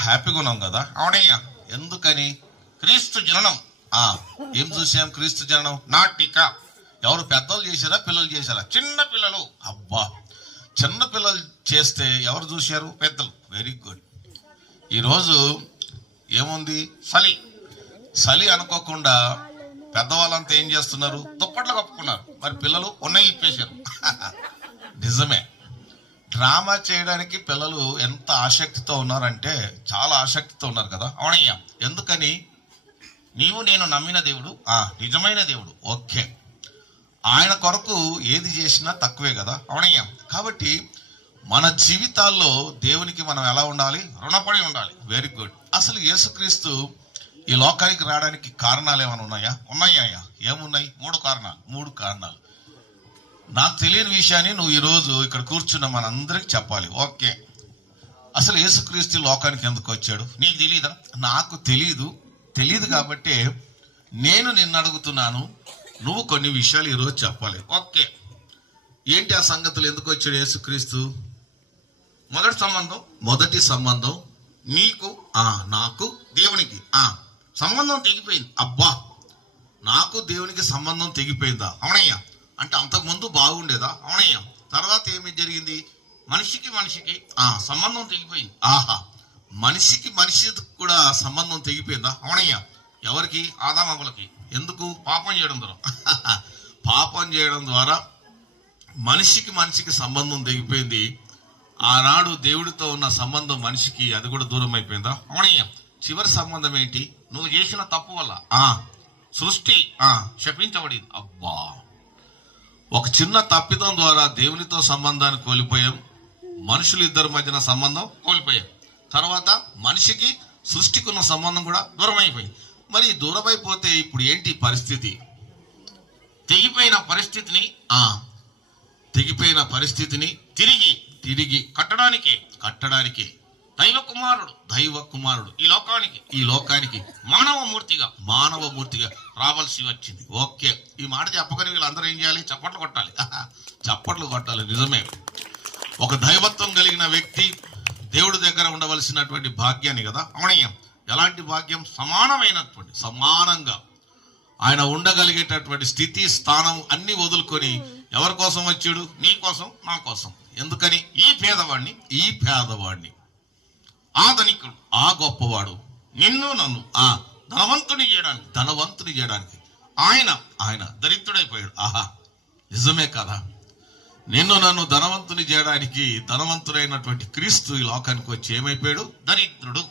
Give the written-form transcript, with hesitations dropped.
హ్యాపీగా ఉన్నాం కదా? అవునయ్యా. ఎందుకని? క్రీస్తు జననం. ఏం చూసాం? క్రీస్తు జననం నాటిక. ఎవరు పెద్దలు చేశారా పిల్లలు చేశారా? చిన్న పిల్లలు. అబ్బా, చిన్న పిల్లలు చేస్తే ఎవరు చూశారు? పెద్దలు. Very good. ఈరోజు ఏముంది? చలి అనుకోకుండా పెద్దవాళ్ళంతా ఏం చేస్తున్నారు? దుప్పట్లు కప్పుకున్నారు. మరి పిల్లలు ఉన్నాయి ఇప్పేశారు. నిజమే. డ్రామా చేయడానికి పిల్లలు ఎంత ఆసక్తితో ఉన్నారంటే చాలా ఆసక్తితో ఉన్నారు కదా? అవునయ్యా. ఎందుకని? నీవు నేను నమ్మిన దేవుడు నిజమైన దేవుడు. ఓకే, ఆయన కొరకు ఏది చేసినా తక్కువే కదా? అవునయ్యా. కాబట్టి మన జీవితాల్లో దేవునికి మనం ఎలా ఉండాలి? రుణపడి ఉండాలి. Very good. అసలు యేసుక్రీస్తు ఈ లోకానికి రావడానికి కారణాలు ఏమైనా ఉన్నాయా? ఉన్నాయా? ఏమున్నాయి? మూడు కారణాలు. నాకు తెలియని విషయాన్ని నువ్వు ఈరోజు ఇక్కడ కూర్చున్న మనందరికి చెప్పాలి. ఓకే, అసలు యేసుక్రీస్తు లోకానికి ఎందుకు వచ్చాడు? నీకు తెలీదా? నాకు తెలియదు కాబట్టి నేను నిన్ను అడుగుతున్నాను, నువ్వు కొన్ని విషయాలు ఈరోజు చెప్పాలి. ఓకే, ఏంటి ఆ సంగతులు? ఎందుకు వచ్చాడు యేసుక్రీస్తు? మొదటి సంబంధం నీకు నాకు దేవునికి సంబంధం తెగిపోయింది. అబ్బా, నాకు దేవునికి సంబంధం తెగిపోయిందా? అవునయ్యా. అంటే అంతకుముందు బాగుండేదా? అవునయ్యా. తర్వాత ఏమి జరిగింది? మనిషికి సంబంధం తెగిపోయింది. మనిషికి కూడా సంబంధం తెగిపోయిందా? అవునయ్యా. ఎవరికి? ఆదామవ్వలకి. ఎందుకు? పాపం చేయడం ద్వారా. పాపం చేయడం ద్వారా మనిషికి సంబంధం తెగిపోయింది. ఆనాడు దేవుడితో ఉన్న సంబంధం మనిషికి అది కూడా దూరం అయిపోయిందా? అవునయ్యా. చివరి సంబంధం ఏంటి? నువ్వు చేసిన తప్పు వల్ల సృష్టి శపించబడింది. అబ్బా, ఒక చిన్న తప్పిదం ద్వారా దేవునితో సంబంధాన్ని కోల్పోయాం. మనుషులు ఇద్దరి మధ్యన సంబంధం కోల్పోయాం. తర్వాత మనిషికి సృష్టికి ఉన్న సంబంధం కూడా దూరం అయిపోయింది. మరి దూరమైపోతే ఇప్పుడు ఏంటి పరిస్థితి? తెగిపోయిన పరిస్థితిని తిరిగి కట్టడానికి దైవ కుమారుడు ఈ లోకానికి మానవమూర్తిగా రావాల్సి వచ్చింది. ఓకే, ఈ మాట చెప్పగానే వీళ్ళందరూ ఏం చేయాలి? చప్పట్లు కొట్టాలి. నిజమే. ఒక దైవత్వం కలిగిన వ్యక్తి దేవుడి దగ్గర ఉండవలసినటువంటి భాగ్యాన్ని కదా? అవునయ్యా. ఎలాంటి భాగ్యం? సమానంగా ఆయన ఉండగలిగేటటువంటి స్థితి, స్థానం అన్ని వదులుకొని ఎవరి కోసం వచ్చాడు? నీ కోసం, నా కోసం. ఎందుకని? ఈ పేదవాడిని ఆ ధనికుడు, ఆ గొప్పవాడు, నిన్ను నన్ను ధనవంతుని చేయడానికి ఆయన దరిద్రుడైపోయాడు. నిజమే కదా? నిన్ను నన్ను ధనవంతుని చేయడానికి ధనవంతుడైనటువంటి క్రీస్తు ఈ లోకానికి వచ్చి ఏమైపోయాడు? దరిద్రుడు.